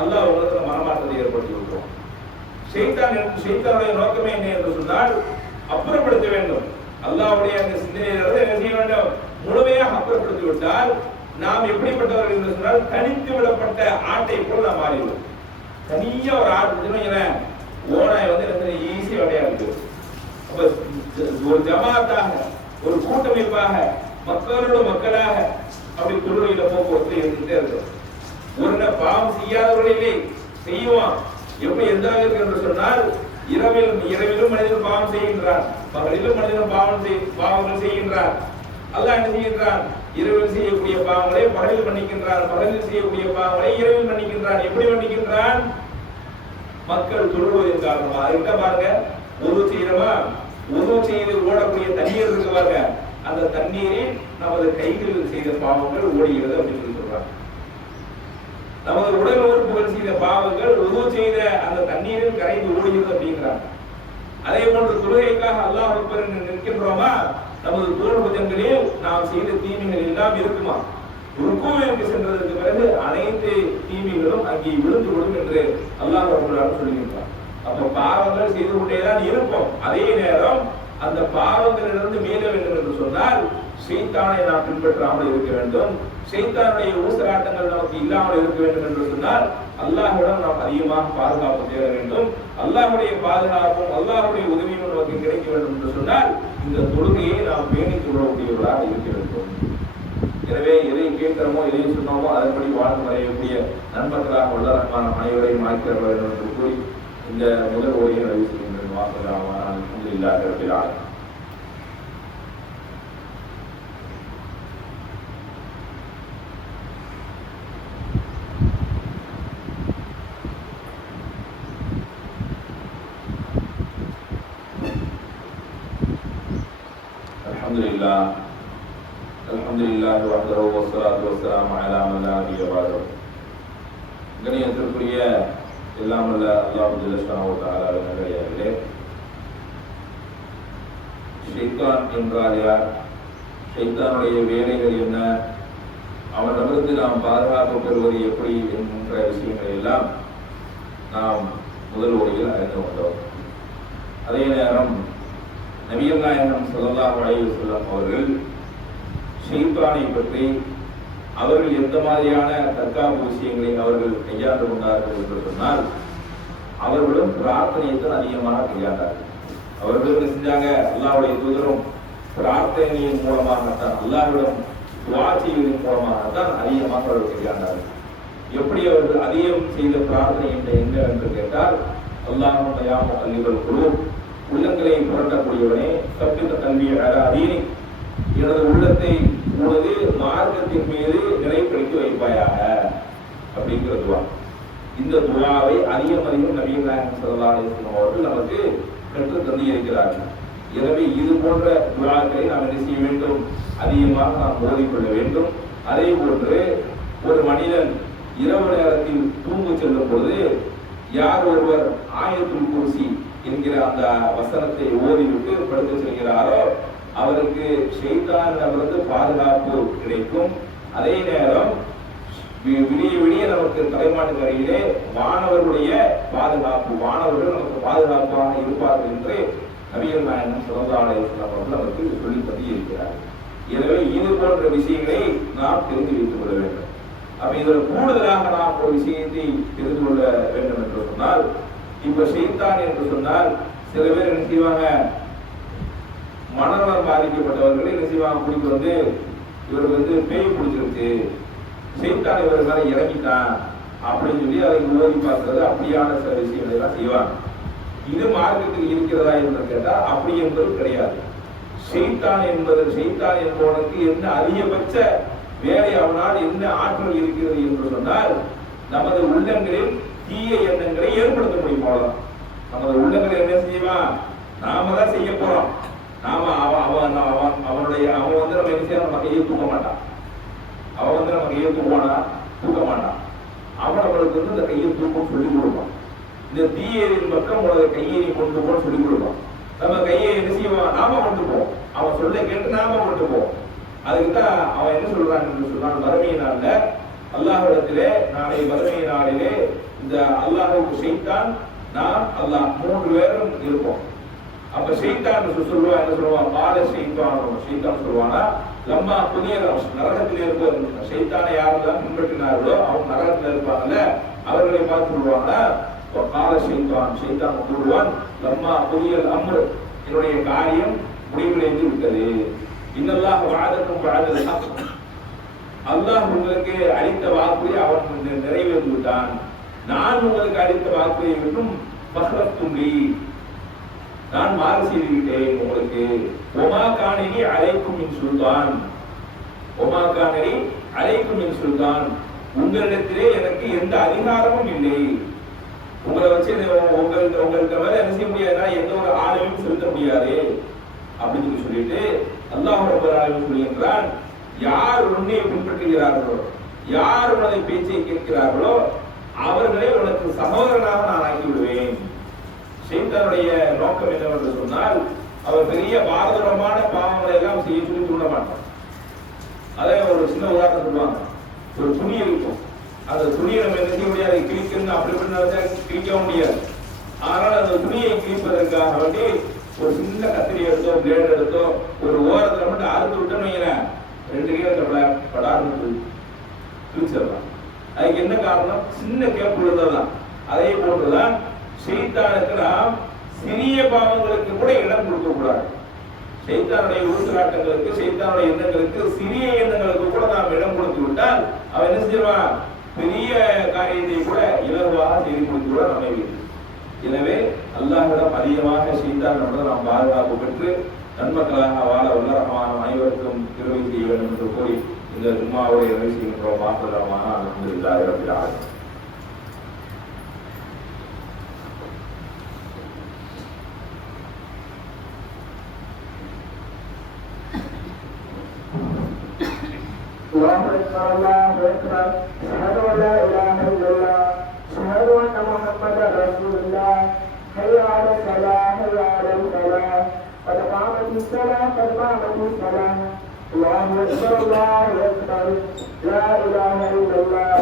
அல்லாஹ் உங்களுக்கு மனமாற்றத்தை ஏற்படுத்தி விட்டுரும். ஷைத்தானுடைய நோக்கமே என்ன என்று சொன்னால், அப்புறப்படுத்த வேண்டும். அல்லாஹ்வுடைய அந்த சிந்தனையிலிருந்து என்ன செய்ய வேண்டும், முழுமையாக அப்புறப்படுத்தி விட்டால் நாம் எப்படிப்பட்டவர்கள் என்று சொன்னால், தனித்து விடப்பட்ட ஆட்டை போல் நாம் மாறிடுவோம். தனியா ஒரு ஆட்டு ஓனாய் வந்து எனக்கு ஈஸியா விளையாடுது. அப்ப ஒரு ஜமாத்தாக, ஒரு கூட்டமைப்பாக, மக்களோட மக்களாக அப்படி தொழுகையில போக்குவரத்து இருந்துட்டே இருக்கும். ஒரு பாவம் செய்யாதவர்களே செய்வான். எப்படி எந்த அளவுக்கு என்று சொன்னால், இரவிலும் மனிதன் பாவம் செய்கின்றான், பகலிலும் மனிதன் பாவங்கள் செய்கின்றான். அல்லாஹ் என்ன செய்கின்றான், இரவில் செய்யக்கூடிய பாவங்களை பகலில் மன்னிக்கின்றான், பகலில் செய்யக்கூடிய பாவங்களை இரவில் மன்னிக்கின்றான். எப்படி மன்னிக்கின்றான், மக்கள் தொழுவதன் காரணமா. அதுக்கிட்ட பாருங்க, உது செய்யறமா, உது செய்து ஓடக்கூடிய தண்ணீர் இருக்கு பாருங்க, அந்த தண்ணீரில் நமது கைகளில் செய்த பாவங்கள் ஓடுகிறது அப்படின்னு சொல்றாங்க. நமது உடல் உறுப்புகள் செய்த பாவங்கள் உது செய்த அந்த தண்ணீரில் கரைந்து ஓடுகிறது அப்படிங்கிறாங்க. அதே போன்று தொழுகைக்காக அல்லாஹ் அக்பர் நிற்கின்றோமா, நமது தோல் புஜங்களில் நாம் செய்த தீமைகள் எல்லாம் இருக்குமா, ருக்குவிற்கு சென்றதற்கு பிறகு அனைத்து தீமைகளும் அங்கே விழுந்து விடும் என்று அல்லாஹ் ரப்பல் சொல்லுகின்றார். அப்ப பாவங்கள் செய்து கொண்டேதான் இருப்போம். அதே நேரம் அந்த பாவங்களிலிருந்து மீள வேண்டும் என்று சொன்னால் ஷைத்தானை நாம் பின்பற்றாமல் இருக்க வேண்டும். ஷைத்தானுடைய ஊசலாட்டங்கள் நமக்கு இல்லாமல் இருக்க வேண்டும் என்று சொன்னால் அல்லாஹ்விடம் நாம் அதிகமாக பாதுகாப்பு தேட வேண்டும். அல்லாஹ்வுடைய பாதுகாப்பும் அல்லாஹ்வுடைய உதவியும் நமக்கு கிடைக்க வேண்டும் என்று சொன்னால் இந்த தொழுகையை நாம் பேணிக் கொள்ளக்கூடியவர்களாக இருக்க வேண்டும். எனவே எதை கேட்கிறோமோ எதை சொன்னோமோ அதன்படி வாழ்ந்து வரையக்கூடிய நண்பர்களாக உள்ள ரஹ்மான் அனைவரையும் மாற்றிட வேண்டும் என்று கூறி இந்த முதல் உரையை நிறைவு செய்கின்ற வாசலாக அல்ஹம்துலில்லாஹி ரப்பில் ஆலமீன். அல்ஹம்துலில்லாஹி வஹ்தஹு வஸ்ஸலாத்து வஸ்ஸலாமு அலா மன் லா நபிய்ய பஅதஹு. கண்ணியத்திற்குரிய எல்லாம் வல்ல அல்லாஹ் ஜல்லல்லாஹு தஆலா நல்லடியார்களே, ஷைத்தான் என்றால் யார், ஷைத்தானுடைய வேலைகள் என்ன, அவனிடமிருந்து நாம் பாதுகாப்பு பெறுவது எப்படி என்ற விஷயங்களை எல்லாம் நாம் முதல் உரையில் அறிந்து கொண்டோம். அதே நேரம் நபிகள் நாயகம் ஸல்லல்லாஹு அலைஹி வஸல்லம் அவர்கள் ஷைத்தானை பற்றி அவர்கள் எந்த மாதிரியான தற்காப்பு விஷயங்களை அவர்கள் கையாண்டு கொண்டார்கள் என்று சொன்னால், அவர்களும் பிரார்த்தனையைத்தான் அதிகமாக கையாண்டார்கள். அவர்கள் என்ன செஞ்சாங்க? அல்லாஹ்வுடைய தூதரும் பிரார்த்தனையின் மூலமாகத்தான், அல்லாஹ்விடம் துஆ செய்வதன் மூலமாகத்தான் அதிகமாக அவர்கள் கையாண்டார்கள். எப்படி அவர்கள் அதிகம் செய்த பிரார்த்தனை என்ன என்று கேட்டால், அல்லாஹும்ம யா முகல்லிபல் குலூப், உள்ளங்களை புரட்டக்கூடியவனே, தப்பித்த கல்வியை அலா எனது உள்ளத்தை உனது மார்க்கத்தின் மீது நிலைப்படுத்தி வைப்பாயாக அப்படிங்கிற துவா. இந்த துவாவை அதிகம் நபிகள் நாயகம் ஸல்லல்லாஹு அலைஹி வஸல்லம் அவர்கள் நமக்கு கற்று தந்து இருக்கிறார்கள். எனவே இது போன்ற துவாக்களை நாம் என்ன செய்ய வேண்டும்? அதிகமாக நாம் ஓதிக்கொள்ள வேண்டும். அதே போன்று ஒரு மனிதன் இரவு நேரத்தில் தூங்கு செல்லும் பொழுது யார் ஒருவர் ஆயத்துல் குர்சி என்கிற அந்த வசனத்தை ஓதிவிட்டு படுத்து செல்கிறாரோ அவருக்கு ஷைத்தானிடமிருந்து பாதுகாப்பு கிடைக்கும். அதே நேரம் விடிய விடிய நமக்கு தலைமாட்டு வரையிலே வானவர்களுடைய பாதுகாப்பு, வானவர்கள் நமக்கு பாதுகாப்பாக இருப்பார்கள் என்று நபிகள் நாயகம் ஸல்லல்லாஹு அலைஹி வஸல்லம் அவர்கள் நமக்கு சொல்லி தந்து இருக்கிறார். எனவே இது போன்ற விஷயங்களை நாம் தெரிந்து வைத்துக் கொள்ள வேண்டும். அப்ப இதில் கூடுதலாக நாம் ஒரு விஷயத்தை தெரிந்து கொள்ள வேண்டும் என்று சொன்னால், இப்ப ஷைத்தான் என்று சொன்னால் சில பேர் என்ன செய்வாங்க? மனநலம் பாதிக்கப்பட்டவர்களை என்ன செய்வாங்க? பிடிக்க வந்து இவருக்கு பேய் பிடிச்சிருக்கு, ஷைத்தான் இவர் மேல இறங்கிட்டான் அப்படின்னு சொல்லி அதை ஓதி பார்க்கிறது, அப்படியான சில விஷயங்களை எல்லாம் செய்வாங்க. இது மார்க்கத்தில் இருக்கிறதா என்று கேட்டால் அப்படி என்பது கிடையாது. ஷைத்தான் என்பவனுக்கு என்ன அதிகபட்ச வேலை, அவனால் என்ன ஆற்றல் இருக்கிறது என்று சொன்னால், நமது உள்ளங்களில் தீய எண்ணங்களை ஏற்படுத்த முடியும். அவ்வளவுதான். நமது உள்ளங்களை என்ன செய்வான்? நாம தான் செய்ய போறோம். அவன் நம்ம என்ன செய்ய, நம்ம கையை தூக்க மாட்டான். அவன் நம்ம கையை தூக்க மாட்டான். அவன் நம்மளுக்கு இந்த கையை தூக்கம் சொல்லிக் கொடுப்பான். இந்த தீயரின் பக்கம் உனது கையை கொண்டு போன்னு சொல்லிக் கொடுப்பான். நம்ம கையை என்ன செய்வான்? நாம கொண்டு போவோம். அவன் சொல்ல கேட்டு நாம கொண்டு போவோம். அதுக்குதான் அவன் என்ன சொல்றான் என்று சொன்னால், மறுமை நாள்ல அல்லாஹ்விடத்திலே, நாளை மறுமை நாளிலே இந்த அல்லாஹ்வுக்கு ஷைத்தான், நான் அல்லாஹ் 3 பேரும் இருப்போம். அப்ப ஷைத்தான் சொல்லுவான், என்ன சொல்லுவான்? பால ஷைத்தான் சொல்லுவானா, லம்மா புதிய நரகத்தில் இருக்க ஷைத்தானை யாரெல்லாம் பின்பற்றினார்களோ அவங்க நரகத்தில் இருப்பாங்கல்ல, அவர்களை பார்த்து சொல்லுவாங்க, கால ஷைத்தான் கூறுவான், லம்மா புதிய அம்ரு, என்னுடைய காரியம் முடிவடைந்து விட்டது. இன்னல்லாஹ் வஅதக்கும் வஅதல் ஹக், அல்லாஹ் உங்களுக்கு அளித்த வாக்குறுதி அவன் நிறைவேற்றி விட்டான். நான் உங்களுக்கு அளித்த வாக்குறுதியை விட்டும் பஹ்ரத்தும்பி, நான் மாறு செய்து விட்டேன் உங்களுக்கு. ஒமா கானி அலைக்கும் மின் சுல்தான், ஒமா கானி அலைக்கும் மின் சுல்தான், உங்களிடத்திலே எனக்கு எந்த அதிகாரமும் இல்லை. உங்களை வச்சு உங்களுக்கு மேல என்ன செய்ய முடியாது, எந்த ஒரு ஆளுமையும் செலுத்த முடியாது அப்படின்னு சொல்லிட்டு அல்லாஹ் ரப்பல் ஆலமீன் சொல்லுகிறான், யார் உன்னை பின்பற்றுகிறார்களோ, யார் உனது பேச்சை கேட்கிறார்களோ அவர்களை உனக்கு சகோதரனாக நான் ஆக்கி விடுவேன். ஷைத்தானுடைய நோக்கம் என்னவென்று சொன்னால், அவர் பெரிய பாரதூரமான பாவங்களை எல்லாம் செய்ய சொல்லி தூண்ட மாட்டான். அதே ஒரு சின்ன உதாரணம் சொல்லுவாங்க, ஒரு துணி இருக்கும், அந்த துணியை நம்ம என்ன செய்ய முடியாது, கிழிக்கணும் அப்படி கிழிக்கவும் முடியாது. ஆனால் அந்த துணியை கிழிப்பதற்காக வேண்டி ஒரு சின்ன கத்திரி எடுத்தோ பிளேட் எடுத்தோ ஒரு ஓரத்துல மட்டும் அறுத்து விட்டோம்னு 2 கீழே படார்னு கிழிச்சிடலாம். அதுக்கு என்ன காரணம்? சின்ன கேப் உள்ளதுதான். அதே போன்றுதான் ஷைத்தானுக்கு நாம் சிறிய பாவங்களுக்கு கூட இடம் கொடுக்க கூடாது. ஷைத்தானுடைய ஊசலாட்டங்களுக்கு, ஷைத்தானுடைய எண்ணங்களுக்கு, சிறிய எண்ணங்களுக்கு கூட நாம் இடம் கொடுத்து விட்டால் அவன் என்ன செய்வான்? பெரிய காரியத்தை கூட இலகுவாக செய்து கொடுத்து கூட நம்மை வைத்து. எனவே அல்லாஹ்விடம் அதிகமாக ஷைத்தான் நாம் பாதுகாப்பு பெற்று நன்மக்களாக வாழ வல்லரஹ்மான் அனைவருக்கும் கிருபை செய்ய வேண்டும் என்று கூறி இந்த ஜும்மாவுடைய நிறைவு செய்கின்றோம். வாசலமான அல்ஹம்துலில்லாஹி ரப்பில் ஆலமீன். Allahu Akbar, Allahu Akbar, asyhadu an la ilaha illallah, asyhadu anna Muhammadar Rasulullah, hayya 'alal salah, hayya 'alal falah, qad qamatis salah, qad qamatis salah. Allahu Akbar, Allahu Akbar, la ilaha illallah.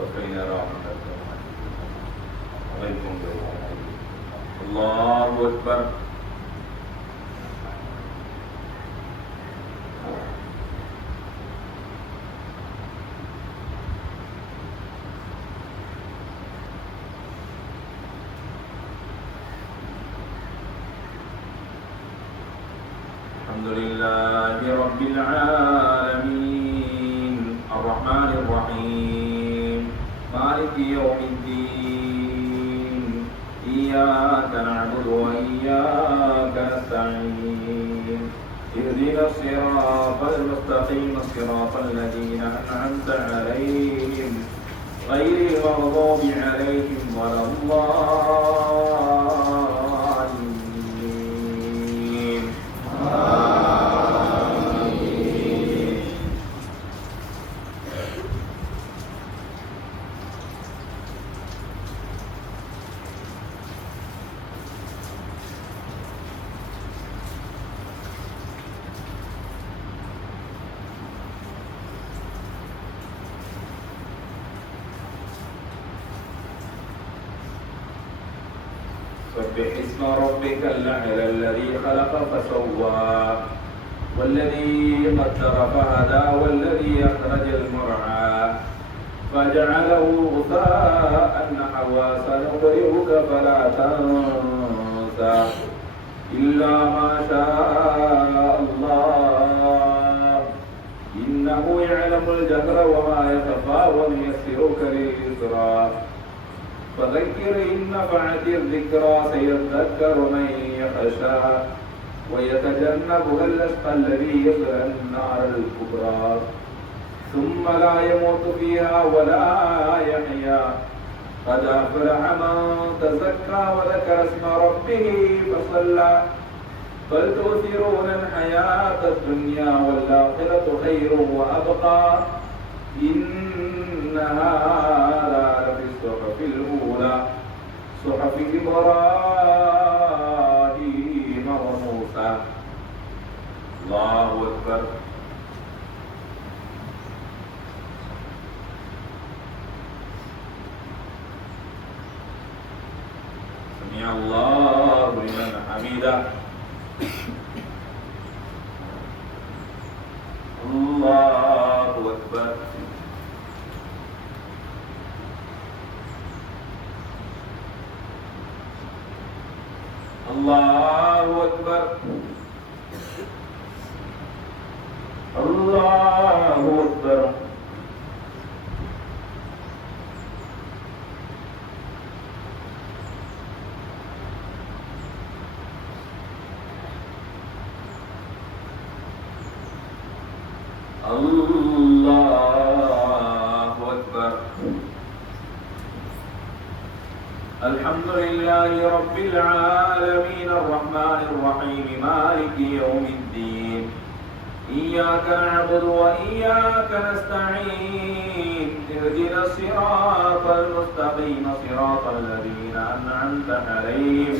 صفينا راحتك عليكم الله أكبر. الحمد لله رب العالمين الرحمن الرحيم مالك يوم الدين إياك نعبد وإياك نستعين اهدنا الصراط المستقيم صراط الذين أنعمت عليهم غير المغضوب عليهم ولا الضالين. سبح اسم ربك الأعلى الذي خلق فسوى والذي قدر فهدى والذي أخرج المرعى فجعله غثاء نحوا سنقرئك فلا تنسى إلا ما شاء الله إنه يعلم الجهر وما يخفى ونيسرك لليسرى فذكر إن نفعت الذكرى سيذكر من يخشى ويتجنبها الأشقى الذي يصلى النار الكبرى ثم لا يموت فيها ولا يحيا قد أفلح من تزكى وذكر اسم ربه فصلى بل تؤثرون الحياة الدنيا والآخرة خير وأبقى إن هذا لفي الصحف الأولى صحف إبراهيم وموسى. الله أكبر. سمع الله لمن حمده. الله أكبر. الله أكبر. الله أكبر. الله أكبر. الحمد لله رب العالمين الرحمن الرحيم مالك يوم الدين إياك نعبد وإياك نستعين اهدنا الصراط المستقيم صراط الذين أنعمت عليهم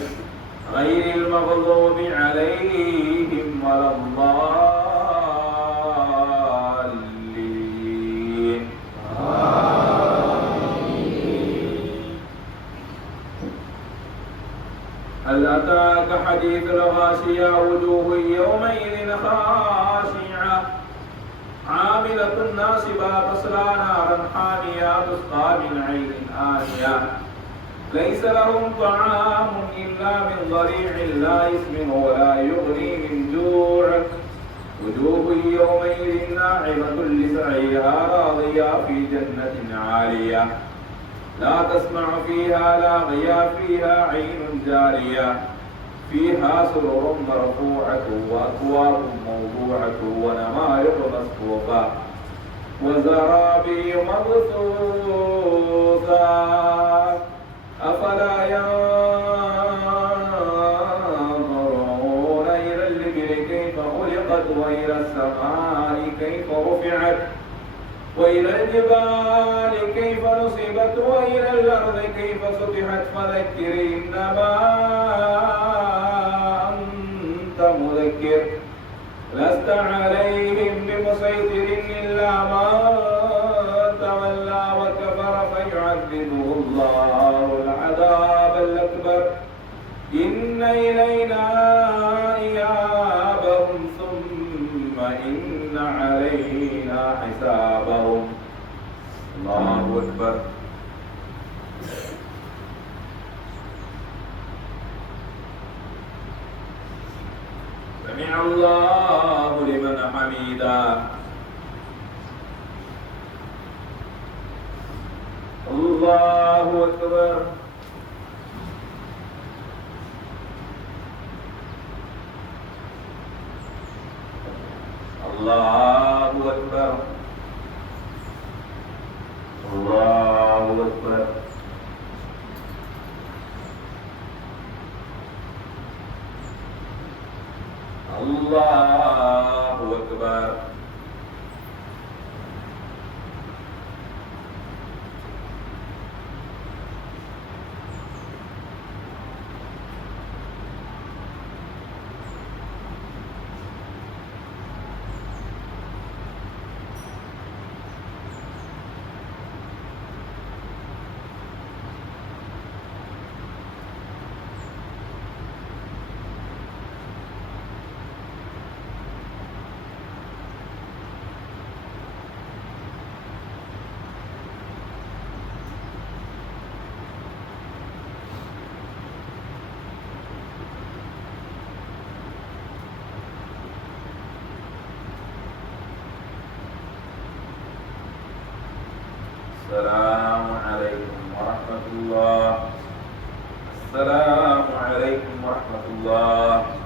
غير المغضوب عليهم ولا الضالين. هل أتاك حديث الغاشية وجوه يومئذ خاشعة عاملة ناصبة تصلى نارا حامية تسقى من عين آنية ليس لهم طعام إلا من ضريع لا يسمن ولا يغني من جوع وجوه يومئذ ناعمة لسعيها راضية في جنة عالية لا تسمع فيها لاغيا فيها عين جارية فيها سرر مرفوعة وأكواب موضوعة ونمارق مصفوفة وزرابي مبثوثة أفلا ينظرون إلى الإبل كيف خلقت وإلى السماء كيف رفعت وإلى الجبال كيف نصبت وإلى الأرض كيف سطحت فذكر إنما أنت مذكر لست عليهم بمسيطر إلا من تولى وكفر يعذبه الله العذاب الأكبر إن إلينا إيابهم ثم إن علينا حسابهم الله أكبر سمع الله لمن حمده الله أكبر الله أكبر الله أكبر الله أكبر السلام عليكم ورحمة الله. السلام عليكم ورحمة الله.